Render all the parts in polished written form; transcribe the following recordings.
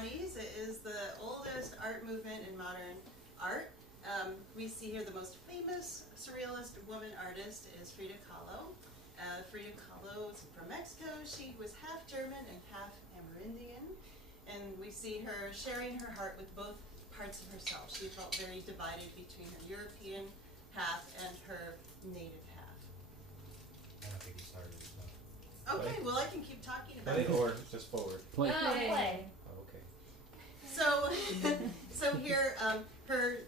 1920s. It is the oldest art movement in modern art. We see here the most famous surrealist woman artist is Frida Kahlo. Frida Kahlo is from Mexico. She was half German and half Amerindian. And we see her sharing her heart with both parts of herself. She felt very divided between her European half and her native half. I don't think he started it. Okay, well I can keep talking about Play it. or just forward? Play. Play. Oh, okay. So, so here,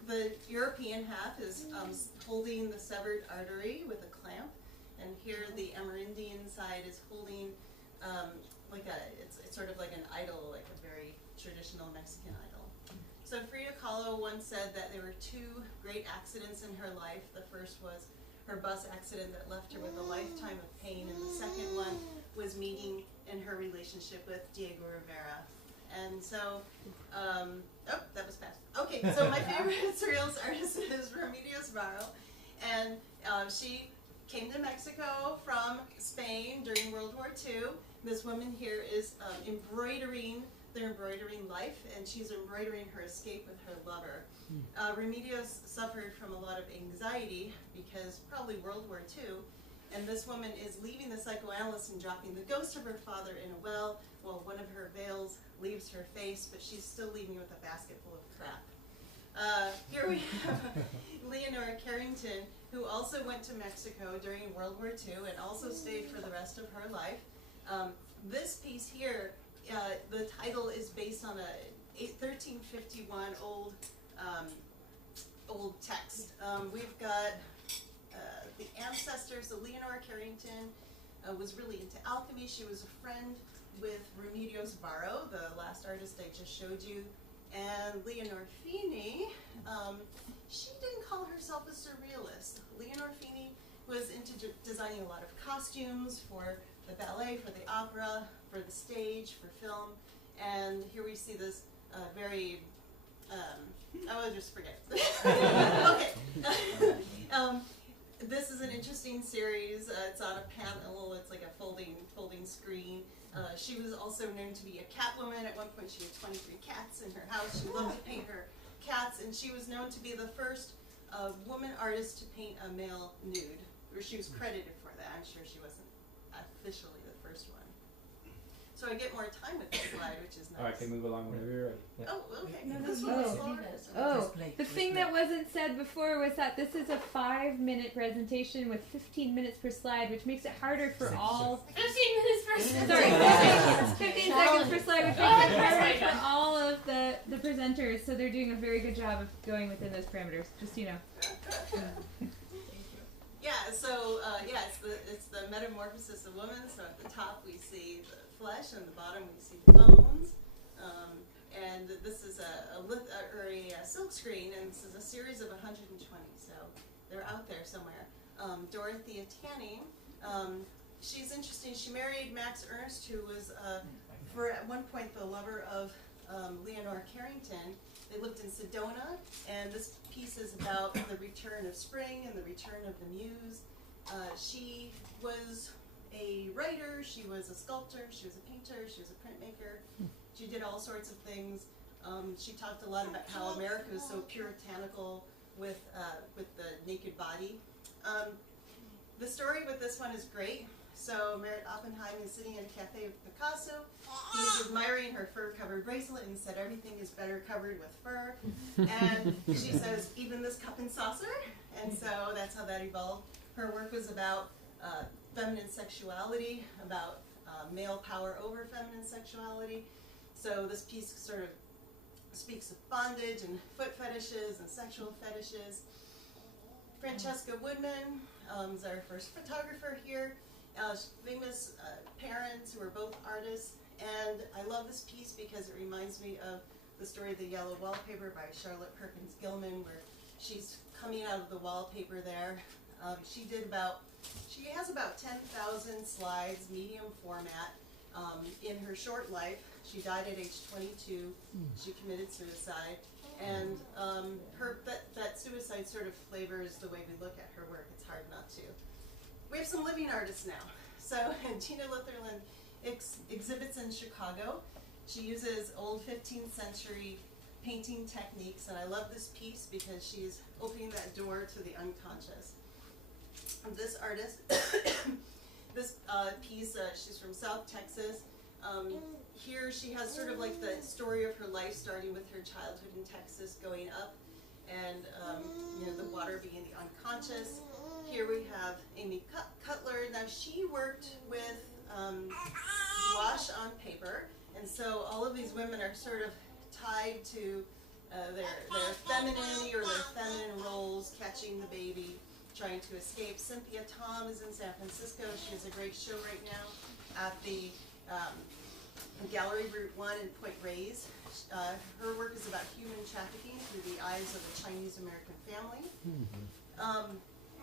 the European half is holding the severed artery with a clamp, and here the Amerindian side is holding it's sort of like an idol, like a very traditional Mexican idol. So Frida Kahlo once said that there were two great accidents in her life. The first was her bus accident that left her with a lifetime of pain, and the second one was meeting in her relationship with Diego Rivera. And so, that was fast. Okay, so my favorite surrealist artist is Remedios Varo, and she came to Mexico from Spain during World War II. This woman here is embroidering life, and she's embroidering her escape with her lover. Remedios suffered from a lot of anxiety because probably World War II, and this woman is leaving the psychoanalyst and dropping the ghost of her father in a well, while one of her veils leaves her face, but she's still leaving with a basket full of crap. Here we have Leonora Carrington, who also went to Mexico during World War II and also stayed for the rest of her life. This piece here, the title is based on a 1351 old text. We've got the ancestors. So Leonora Carrington was really into alchemy. She was a friend with Remedios Varo, the last artist I just showed you. And Leonor Fini, she didn't call herself a surrealist. Leonor Fini was into designing a lot of costumes for the ballet, for the opera, for the stage, for film. And here we see this very, I will just forget. Okay. This is an interesting series. It's on a panel. It's like a folding screen. She was also known to be a cat woman. At one point she had 23 cats in her house. She loved to paint her cats, and she was known to be the first woman artist to paint a male nude, or she was credited for that. I'm sure she wasn't officially the first one. So I get more time with this slide, which is nice. Alright, can move along whenever you're ready. Yeah. Oh, okay. No, This no, one no. is slower. Oh, the thing that wasn't said before was that this is a 5-minute presentation with 15 minutes per slide, which makes it harder for all. 15 minutes per slide. Sorry, 15 seconds per slide, which makes it harder my for God. all of the presenters. So they're doing a very good job of going within those parameters. Just so you know. Yeah, so it's the metamorphosis of woman. So at the top we see the flesh, and at the bottom we see the bones. And this is a silk screen, and this is a series of 120. So they're out there somewhere. Dorothea Tanning, she's interesting. She married Max Ernst, who was for at one point the lover of Leonora Carrington. They lived in Sedona, and this piece is about the return of spring and the return of the muse. She was a writer, she was a sculptor, she was a painter, she was a printmaker. She did all sorts of things. She talked a lot about how America was so puritanical with the naked body. The story with this one is great. So Merritt Oppenheim is sitting in a cafe with Picasso. He's admiring her fur-covered bracelet and said everything is better covered with fur. And she says, even this cup and saucer. And so that's how that evolved. Her work was about feminine sexuality, about male power over feminine sexuality. So this piece sort of speaks of bondage and foot fetishes and sexual fetishes. Francesca Woodman is our first photographer here. Famous parents who are both artists, and I love this piece because it reminds me of the story of the Yellow Wallpaper by Charlotte Perkins Gilman, where she's coming out of the wallpaper there. She has about 10,000 slides, medium format, in her short life. She died at age 22. She committed suicide, and that suicide sort of flavors the way we look at her work. It's hard not to. We have some living artists now. So Tina Litherland exhibits in Chicago. She uses old 15th century painting techniques, and I love this piece because she's opening that door to the unconscious. This artist, this piece, she's from South Texas. Here she has sort of like the story of her life, starting with her childhood in Texas, going up, and you know, the water being the unconscious. Here we have Amy Cutler. Now she worked with wash on paper, and so all of these women are sort of tied to their femininity or their feminine roles, catching the baby, trying to escape. Cynthia Tom is in San Francisco. She has a great show right now at the Gallery Route 1 in Point Reyes. Her work is about human trafficking through the eyes of a Chinese American family.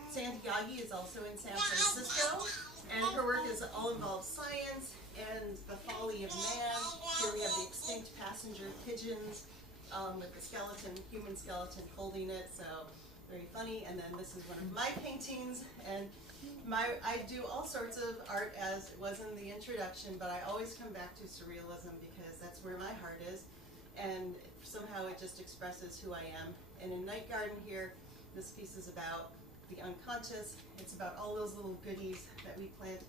Sandy Yagi is also in San Francisco, and her work is all involves science and the folly of man. Here we have the extinct passenger pigeons with the skeleton, human skeleton holding it, so very funny. And then this is one of my paintings, and I do all sorts of art, as it was in the introduction, but I always come back to surrealism because that's where my heart is, and somehow it just expresses who I am. And in Night Garden here, this piece is about the unconscious. It's about all those little goodies that we plant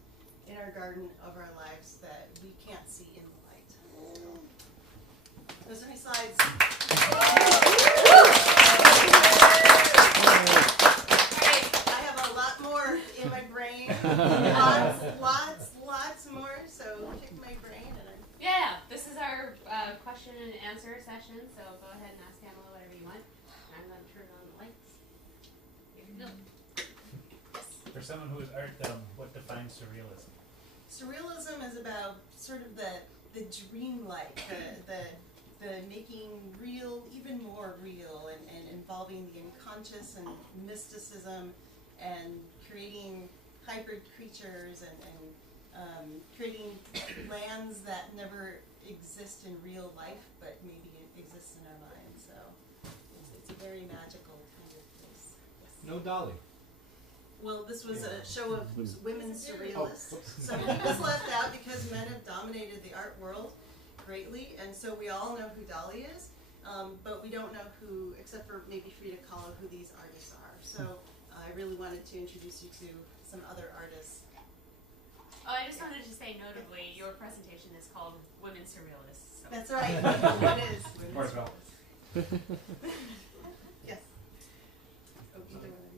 in our garden of our lives that we can't see in the light. Those are my slides. I have a lot more in my brain. Lots more. So pick my brain and Yeah, this is our question and answer session. So go ahead and ask Pamela whatever you want. I'm going to turn on the lights. Here we go. For someone who is art dumb, what defines surrealism? Surrealism is about sort of the dreamlike, the making real even more real, and involving the unconscious and mysticism, and creating hybrid creatures, and creating lands that never exist in real life, but maybe it exists in our minds. So it's a very magical kind of place. Yes. No Dolly. Well, this was a show of women surrealists. So he was left out because men have dominated the art world greatly, and so we all know who Dolly is, but we don't know who, except for maybe Frida Kahlo, who these artists are. So I really wanted to introduce you to some other artists. Oh, I just wanted to say notably, your presentation is called Women Surrealists. So. That's right. It is. Women Portugal. surrealists. Yes. Oh, either one.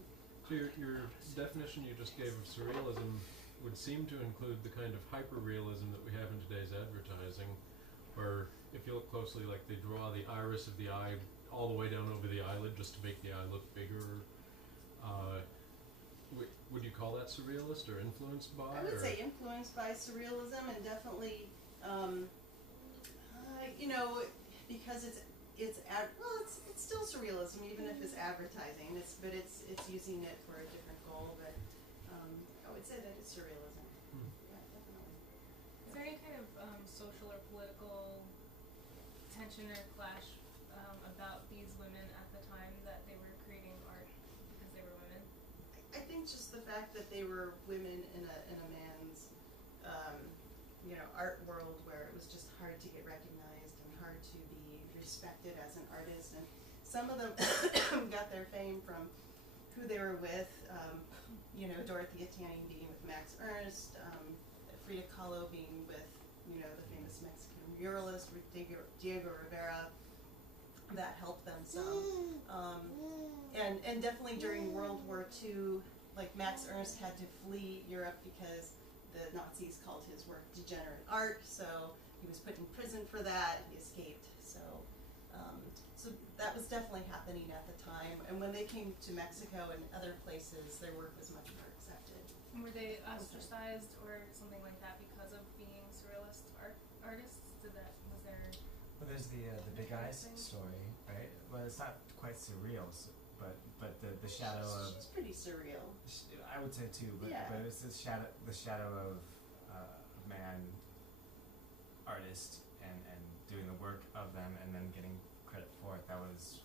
So your definition you just gave of surrealism would seem to include the kind of hyper-realism that we have in today's advertising, where if you look closely, like they draw the iris of the eye all the way down over the eyelid just to make the eye look bigger. Would you call that surrealist or influenced by? I would say influenced by surrealism, and definitely, you know, because it's still surrealism, even if it's advertising. But it's using it for a different goal. But I would say that it's surrealism. Yeah, definitely. Is there any kind of social or political tension or clash about these women at the time that they were creating art because they were women? I think just the fact that they were women in a man's art world, where it was just hard to get recognized and hard to be respected as an artist, and some of them got their fame from who they were with. Dorothea Tanning being with Max Ernst, Frida Kahlo being with the famous Mexican muralist Diego Rivera. That helped them some, and definitely during World War II, like Max Ernst had to flee Europe because the Nazis called his work degenerate art, so he was put in prison for that. He escaped, so that was definitely happening at the time. And when they came to Mexico and other places, their work was much more accepted. And were they ostracized or something like that because of being surrealist artists? Was there? Well, there's the Big Eyes story, right? Well, it's not quite surreal, but the shadow of. She's pretty surreal. I would say too, but it's the shadow of a man artist and doing the work of them and then getting credit for it. That was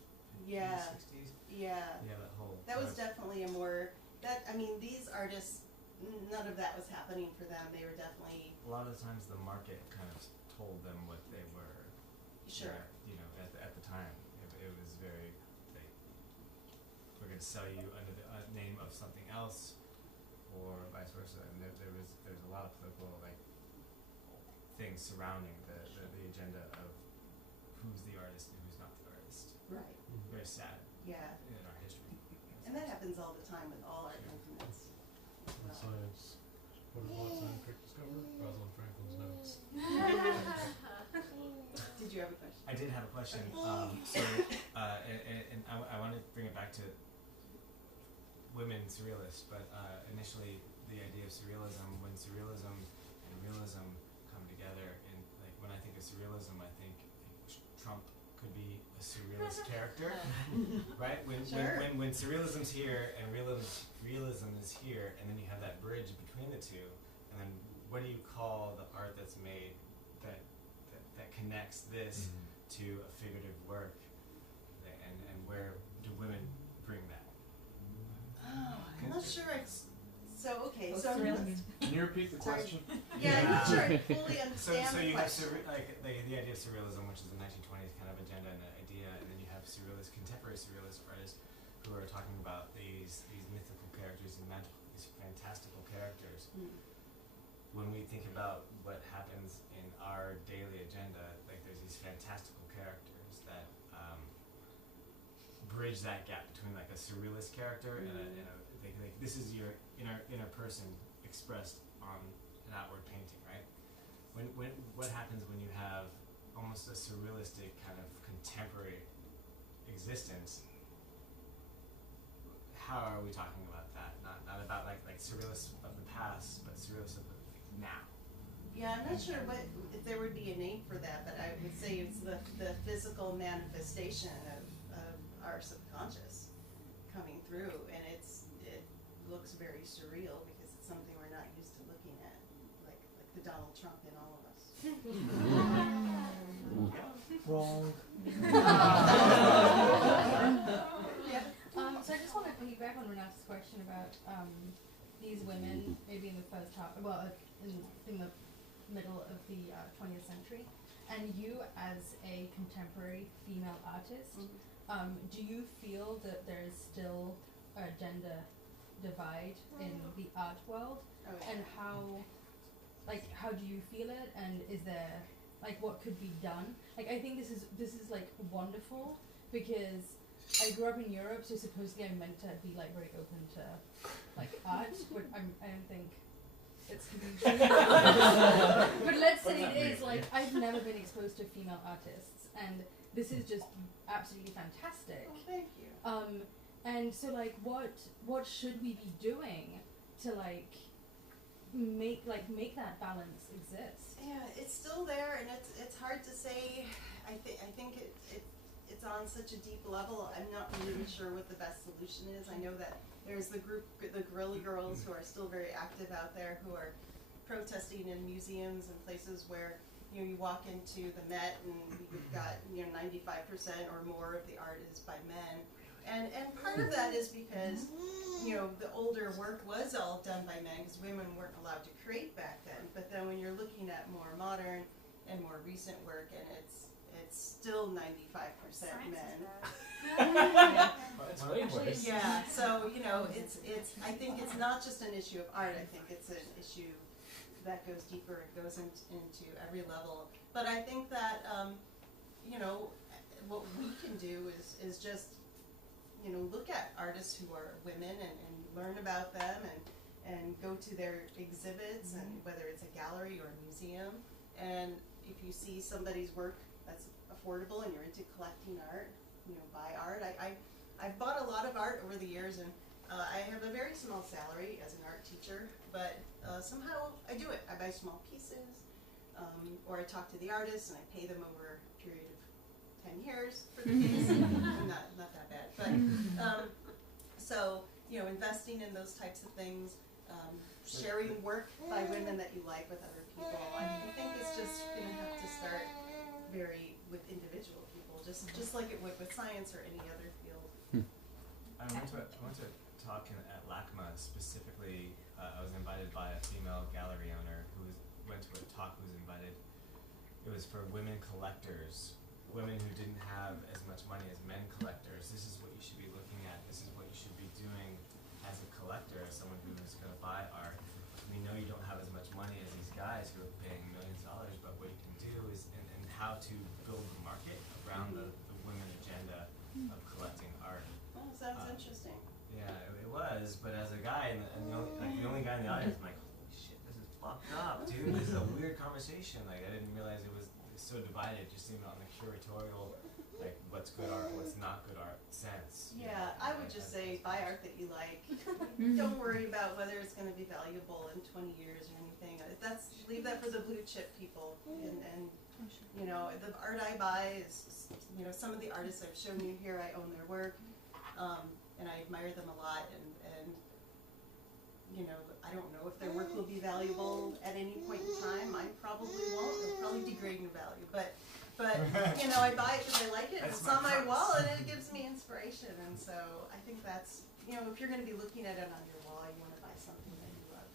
60s. Yeah. That whole. That was definitely a more these artists, none of that was happening for them. They were definitely. A lot of the times the market kind of told them what they were. Sure. You know, at the time, it was very like, we're going to sell you under the name of something else, or vice versa. And there's a lot of political like things surrounding the agenda of who's the artist and who's not the artist. Right. Very sad Yeah. in our history. And that happens all the time with all art movements. In science, what did Watson and Crick discover? Rosalind Franklin's notes. Did you have a question? I did have a question. And I want to bring it back to women surrealists, but initially the idea of surrealism, when surrealism and realism come together, and like when I think of surrealism, I think Trump could be a surrealist character, right? Sure. When surrealism's here and realism is here, and then you have that bridge between the two, and then what do you call the art that's made that connects this to a figurative work, and where do women bring that? Oh, I'm not sure. Okay, What's so I'm surrealism? Can you repeat the Sorry. question? yeah, I'm not sure I fully So understand you the have question. the idea of surrealism, which is the 1920s kind of agenda and idea, and then you have surrealist, contemporary surrealist artists who are talking about these mythical characters and magical, these fantastical characters. When we think about what happens in our daily agenda, like there's these fantastical characters that bridge that gap between like a surrealist character and a like this is your inner person expressed on an outward painting, right? When what happens when you have almost a surrealistic kind of contemporary existence? How are we talking about that? Not about like surrealists of the past, but surrealists of the now. Yeah, I'm not sure if there would be a name for that, but I would say it's the physical manifestation of our subconscious coming through, and it looks very surreal because it's something we're not used to looking at, like the Donald Trump in all of us. Wrong. Yeah. So I just want to piggyback on Renata's question about these women, maybe in the first half, well, in the middle of the 20th century, and you as a contemporary female artist, do you feel that there is still a gender divide in the art world? Oh, yeah. And how do you feel it, and is there like what could be done? Like I think this is like wonderful because I grew up in Europe, so supposedly I'm meant to be like very open to like art, but I don't think it's completely true. But let's say it is, like I've never been exposed to female artists, and this is just absolutely fantastic. Oh, thank you. And so like what should we be doing to like make that balance exist? Yeah, it's still there, and it's hard to say. I think it's on such a deep level. I'm not really sure what the best solution is. I know that there's the group, the Guerrilla Girls, who are still very active out there, who are protesting in museums and places where you walk into the Met and you've got 95% or more of the art is by men. And part of that is because the older work was all done by men because women weren't allowed to create back then. But then when you're looking at more modern and more recent work, and it's still 95% men. That's way worse. Yeah, so it's I think it's not just an issue of art. I think it's an issue that goes deeper and goes into every level. But I think that what we can do is just look at artists who are women and learn about them and go to their exhibits, and whether it's a gallery or a museum, and if you see somebody's work that's affordable and you're into collecting art, buy art. I've bought a lot of art over the years, and I have a very small salary as an art teacher, but somehow I do it. I buy small pieces, or I talk to the artists and I pay them over a period of 10 years for the piece. not that bad, but so investing in those types of things, sharing work by women that you like with other people. I think it's just going to have to start with individual people, just like it would with science or any other field. I went to a talk at LACMA specifically. I was invited by a female gallery owner who went to a talk who was invited. It it was for women collectors, women who didn't have as much money as men collectors. This is what you should be looking at. This is what you should be doing as a collector, as someone who is going to buy art. We know you don't have as much money as these guys who are paying millions of dollars, but what you can do is, and how to build the market around the women agenda of collecting art. Oh, sounds interesting. Yeah, it was, but as a guy, and the only guy in the audience, I'm like, holy shit, this is fucked up, dude. This is a weird conversation. Like, I didn't realize it was so divided, just even on the curatorial, like, what's good art, what's not good art sense. Yeah, I would just say buy art that you like. Don't worry about whether it's going to be valuable in 20 years or anything. Leave that for the blue chip people. And you know, the art I buy is, you know, some of the artists I've shown you here, I own their work, and I admire them a lot. And you know, I don't know if their work will be valuable at any point in time. Mine probably won't. It'll probably degrade in value, but you know, I buy it because I like it. That's It's my on my promise. wall, and it gives me inspiration. And so I think that's, you know, if you're going to be looking at it on your wall, you want to buy something that you love.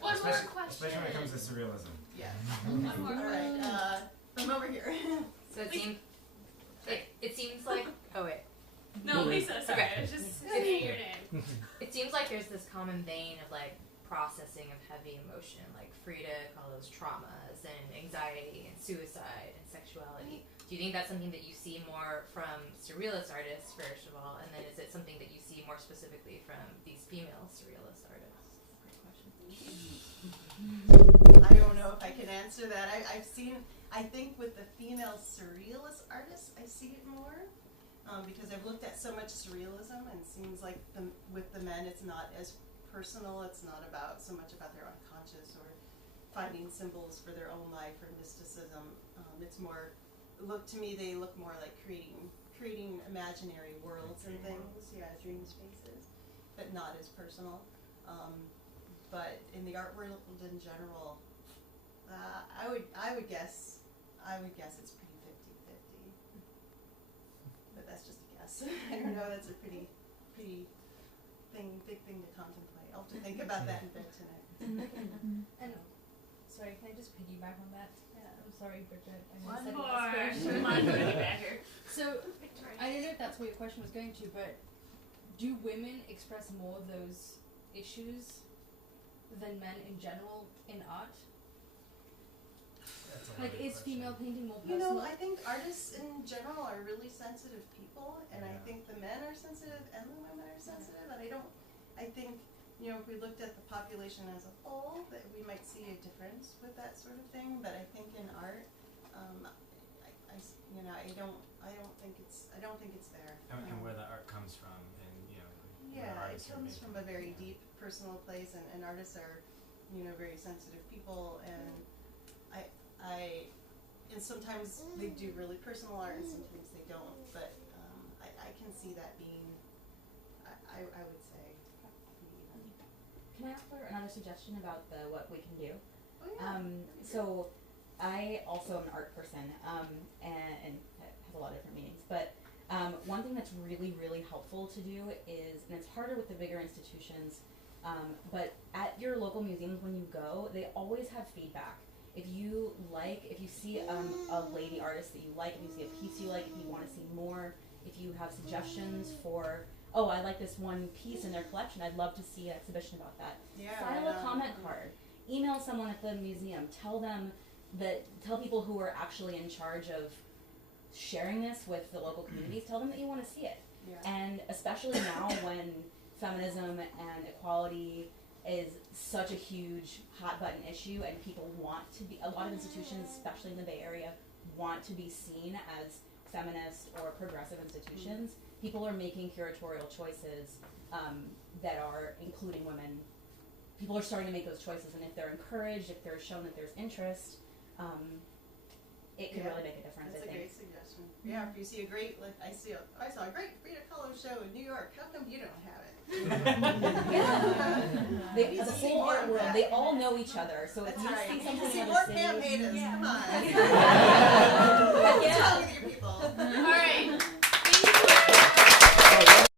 One more especially, question. especially when it comes to surrealism. Yeah. One more All right. From over here. So it seems like No, Lisa, sorry. Okay. I was just saying your name. it seems like there's this common vein of like processing of heavy emotion, like Frida calls those traumas and anxiety and suicide and sexuality. Do you think that's something that you see more from surrealist artists, first of all, and then is it something that you see more specifically from these female surrealist artists? Great question. I don't know if I can answer that. I've seen, I think with the female surrealist artists, I see it more. Because I've looked at so much surrealism, and it seems like with the men it's not as personal, it's not about so much about their unconscious or finding symbols for their own life or mysticism. It's more, to me they look more like creating imaginary worlds and things, yeah, dream spaces, but not as personal. But in the art world in general, I would guess it's pretty 50-50. But that's just a guess. I don't know. That's a pretty big thing to contemplate. I'll have to think about that in bed tonight. And sorry, can I just piggyback on that? Yeah, I'm sorry, Bridget. I One said more. last question. Come on, piggybacker. So I don't know if that's what your question was going to, but do women express more of those issues than men in general in art? That's a Like, loaded is question. female painting more You personal? know, I think artists in general are really sensitive people, and I Yeah. think the men are sensitive and the women are sensitive. And I think, you know, if we looked at the population as a whole, that we might see a difference with that sort of thing. But I think in art, you know, I don't think it's there. And where the art comes from, and you know, where Yeah, it artists are comes making from a very yeah. deep personal place, and artists are, you know, very sensitive people, and and sometimes they do really personal art, and sometimes they don't. But I can see that being, I would say, even. Can I offer another suggestion about what we can do? Oh yeah. So I also am an art person, and have a lot of different meanings, but one thing that's really, really helpful to do is, and it's harder with the bigger institutions, but at your local museums when you go, they always have feedback. If you see a lady artist that you like, if you see a piece you like, if you want to see more, if you have suggestions for, oh, I like this one piece in their collection, I'd love to see an exhibition about that. Yeah. File a comment card. Email someone at the museum. Tell people who are actually in charge of sharing this with the local communities. Tell them that you want to see it. Yeah. And especially now when feminism and equality is such a huge hot button issue, and people want to be, a lot of institutions, especially in the Bay Area, want to be seen as feminist or progressive institutions. People are making curatorial choices that are including women. People are starting to make those choices, and if they're encouraged, if they're shown that there's interest, it could really make a difference. That's I a think. great suggestion. Yeah, if you see a great, like I saw a great Frida Kahlo show in New York. How come you don't have it? Yeah. We need The to see whole more art of world, that. they all know each other, so if That's you right. see We need something to see in more other Pam cities, Haydas. Yeah. Come on. Yeah. Tell me